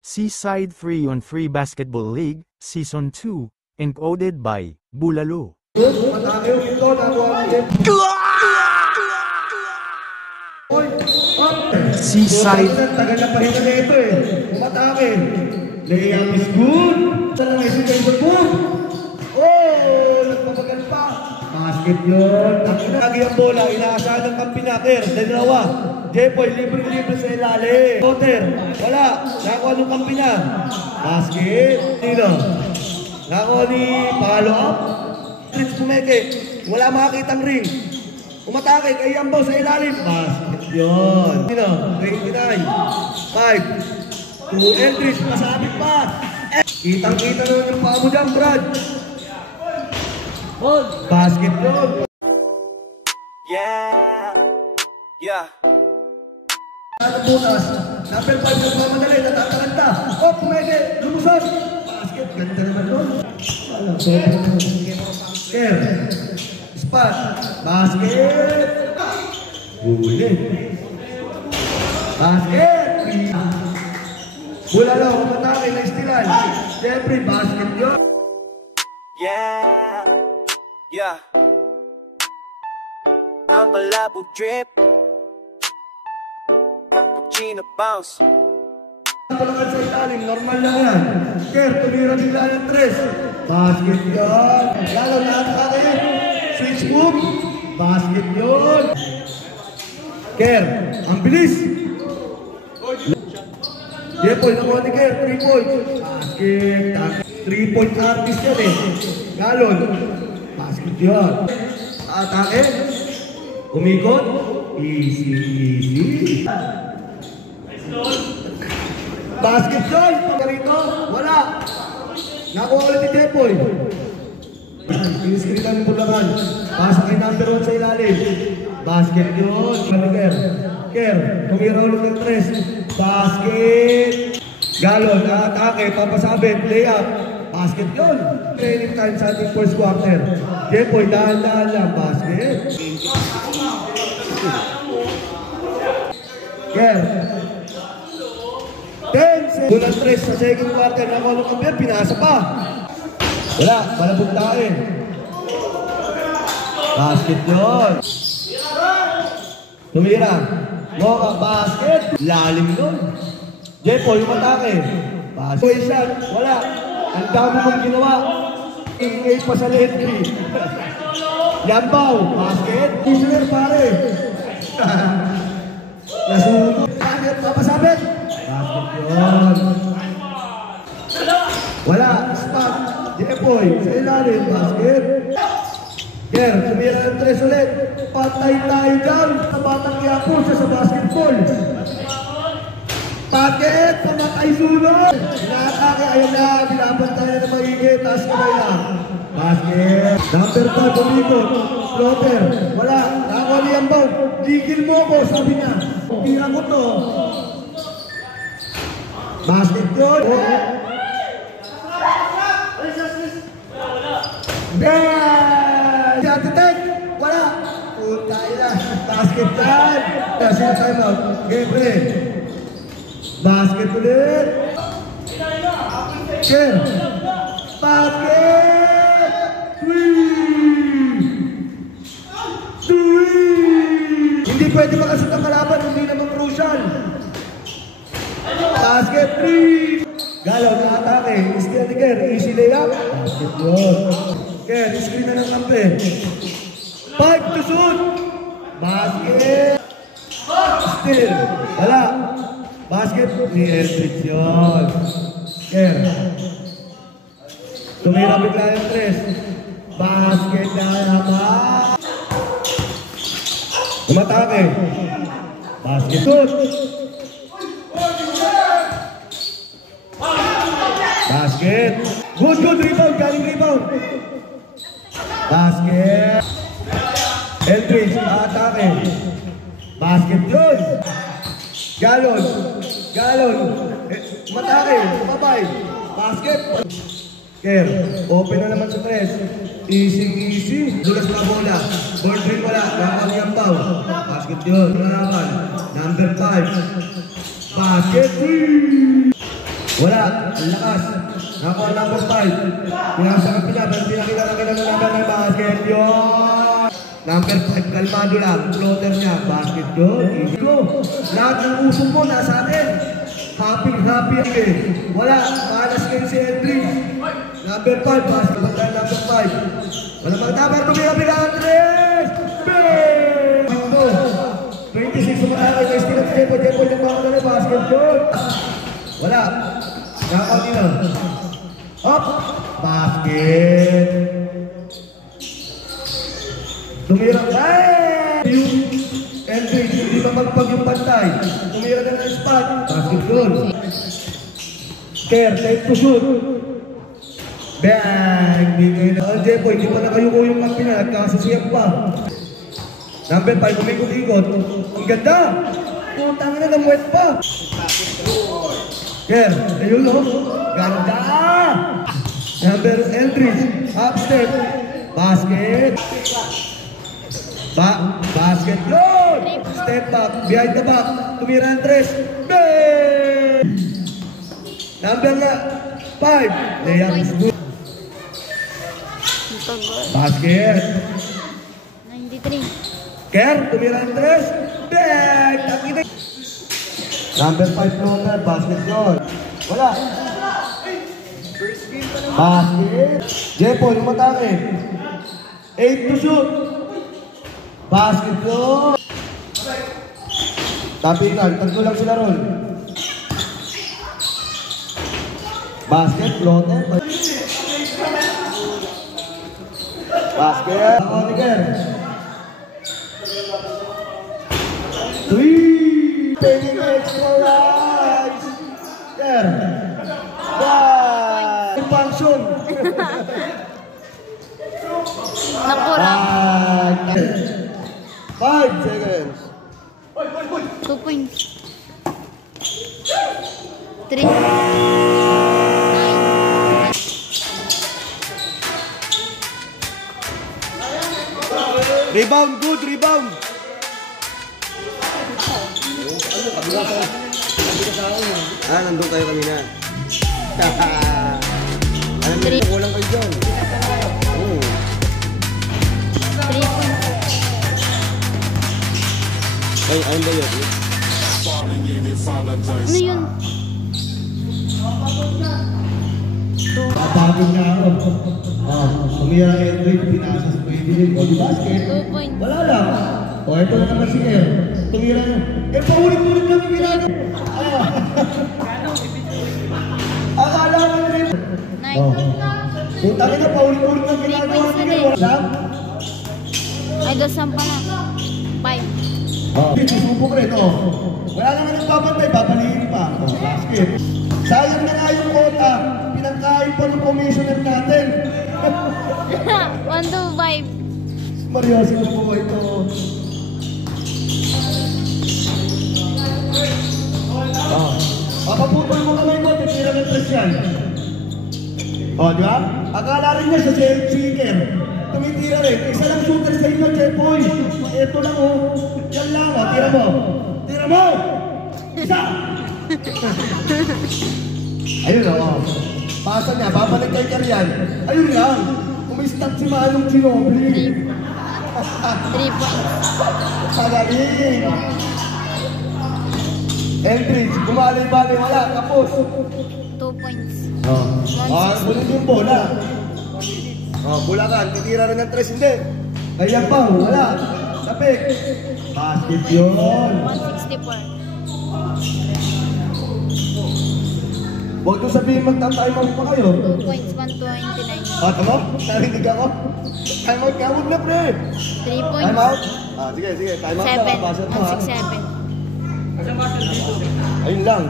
Seaside Free on Free Basketball League, Season 2, encoded by Bulalo. Seaside. Tagal na pahinga na ito eh. Umatake. Layup is good. Talagang isipin sa good. Oh, nagpapagal pa. Basket yun. Lagi ang bola. Inaasahan ng kampinaker. Dalawa. Jepoy, libre-libre sa ilalim. Potter. Wala. Nakuha ng kampina. Basket. Sino? Nakuha ni follow up. Tritz Pumeke. Wala makakitang ring. Umatake kay Yambaw sa ilalim. Basket yun. Sino? 29. 5. 2 entries. Masabit pa. Kitang-kita naman yung paa mo dyan, Brad. Basket yun. Yeah. Yeah. Butas. Number 5 yung pamadali. Natatalanta. Oh, Pumeke. Lumusot. Basket. Ganda naman yun. Wala. Care. Spot. Basket. Huli. Basket. Bulalo. Umatake na istilan. Siyempre, basket yun. Yeah. Yeah. I'm a labo drip. Cappuccino bounce. Palakad sa ilalim. Normal lang yan. Care. Tumira nila ng 3. Basket yun. Lalo na atake. Switch move. Basket yun. Care. Ang bilis. Jepoy, nakuha ni Care. 3 points. Basket. 3-point artist yan eh. Galon. Basket yun. Atake. Umikot. Easy, easy. Basket yun. Pagarito. Wala. Nakuha ulit ni Jepoy. Piniskritan ng Bulacan. Pasok kay number 1 sa ilalim. Basket yun. Care. Tumira ulit ng 3. Basket. Galon. Atake. Papasabit. Layup. Basket yun. Training time sa ating first quarter. Jepoy. Dahan-dahan lang. Basket. Care. 10. Bulan 3 sa second quarter. Nakuha ng kampiyan. Pinasa pa. Wala, malabog tayo eh. Basket yun. Tumira. Moka, basket. Lalim yun. Jepoy, yung atake. Basket. Shot, wala. Ang dami mong ginawa. Ingay pa sa lentry. Yambaw, basket. Kisler pare. Nasunog. Basket, papasabit. Basket yun. Wala, spot. Jepoy, sa ilalim, basket. Care, tumira ng 3 ulit. Patay tayo dyan. Sa Batang Quiapo siya sa basketball. Paket, pamatay sunod. Inaatake, ayun na. Binaban tayo na maigit. Taas kamay na. Basket. Number 5, umikot. Floater. Wala. Nakuha ni Yambaw. Gigil mo ko, sabi niya. Tira ko to. Basket yun. Tek! Wala! Puta ina! Basket yan! Kasi na time out. Gebre! Basket ulit! Care! Basket! 3! Hindi pwede makasut ang kalaban, hindi naman crucial. Basket 3! Galaw na atake. Skill ni Care. Easy layup. Basket yun. Care, screen na ng kampe. 5 to shoot. Basket. Still. Wala. Basket. Ni Eldridge yun. Care. Tumira bigla yung 3. Basket na naman. Umatake. Basket. Shoot. Basket. Good rebound. Galing rebound. Basket. Eldridge, atake. Basket yun. Galon. Matake. Babay. Basket. Care. Open na naman sa 3. Easy. Dulas na bola. Ball drink wala. Nakang Yambaw. Basket yun. Number 5. Basket. Wala. Ang lakas. Nakuha ang number 5. Pinasakap niya. Pero pinakita ng number ng basket. Yun. Number 5. Kalmado lang. Floater niya. Basket yun. Easy go. Lahat ng usong mo nasa atin. Happy. Wala. Malas kayo si Edric. Number 5. Basket. Bantay number 5. Wala magtabar. Tumira-bira Andres. Bang! 26 sumatay. May still of Jepo. Jepo yung bako na basket yun. Wala. Knockout nila. Up. Basket. Tumirang. Yung entry. Hindi mapagpag yung bantay. Tumirang na ng spot. Basket goal. Care. Take to shoot. Bang. Hindi kayo na. Jepo, hindi pa na kayo ko yung kampina. Nagkasasiyap pa. Number 5. Umikot-ikot. Ang ganda. Putang na ng wet pa. Care. Ayun o. Ganda. Number entry. Up step. Basket. Basket goal. Step back. Behind the back. Tumira Andres. Bang! Number 5. Layup is good. Basket. 93. Care. Tumira Andres. Bang! Number 5 floater. Basket goal. Wala. Basket. Jepo, lumatake. 8 to shoot. Basket goal. Tapitan. Tatlo lang sila ron. Basket, floater. Basket. Oniger. 3. Taking extra rise. There. Bye. Function. Nakura. 5 seconds. 2 points. 3. Rebound, good rebound. Nandun tayo kanina. Alam mo, kulang kayo dyan. 3 points. Ay, ayun ba yun? Ano yun? Napagod na ako. Sumira Edric, pinasas ko yung body basket. 2 points. Wala lang. O, ito na naman si Air. Tumira na. Paulit-ulit lang yung ginagawa. Akala ko na rin. 9. Punta ka na, paulit-ulit lang ginagawa niya. Wala? Ay, dasam pa na. 5. Susubok rin, wala naman nagpapantay, papalihin pa. Basket. Sayang na nga yung quota. Pinangkain pa ng commissioner natin. 1 to 5. Maria, sino po ba ito? Papaputol mo kamay ko, titira ng tres yan. Di ba? Akala rin niya sa seeker. Tumitira rin. Isa lang shooter sa inyo, Chepoy. Ito lang Yan lang tira mo. Tira mo! Isa! Ayun Pasa niya, babalik kay Karian. Ayun lang. Umistap si Manong Ginobili. 3 points. Pagaling. Entries, bumali-bali, wala, tapos. 2 points. Bulit yung bola. Bulakan, titira rin ng tres, hindi. Kaya pa, wala. Tapik. Basket yun. 164. Huwag nyo sabihin magta-time out pa kayo. 2 points, 129. Tama? Narinig ako? Time out ka, huwag na pre. 3 points. Time out? Sige, time out na. 7. Pasok mo 167. Ayun lang.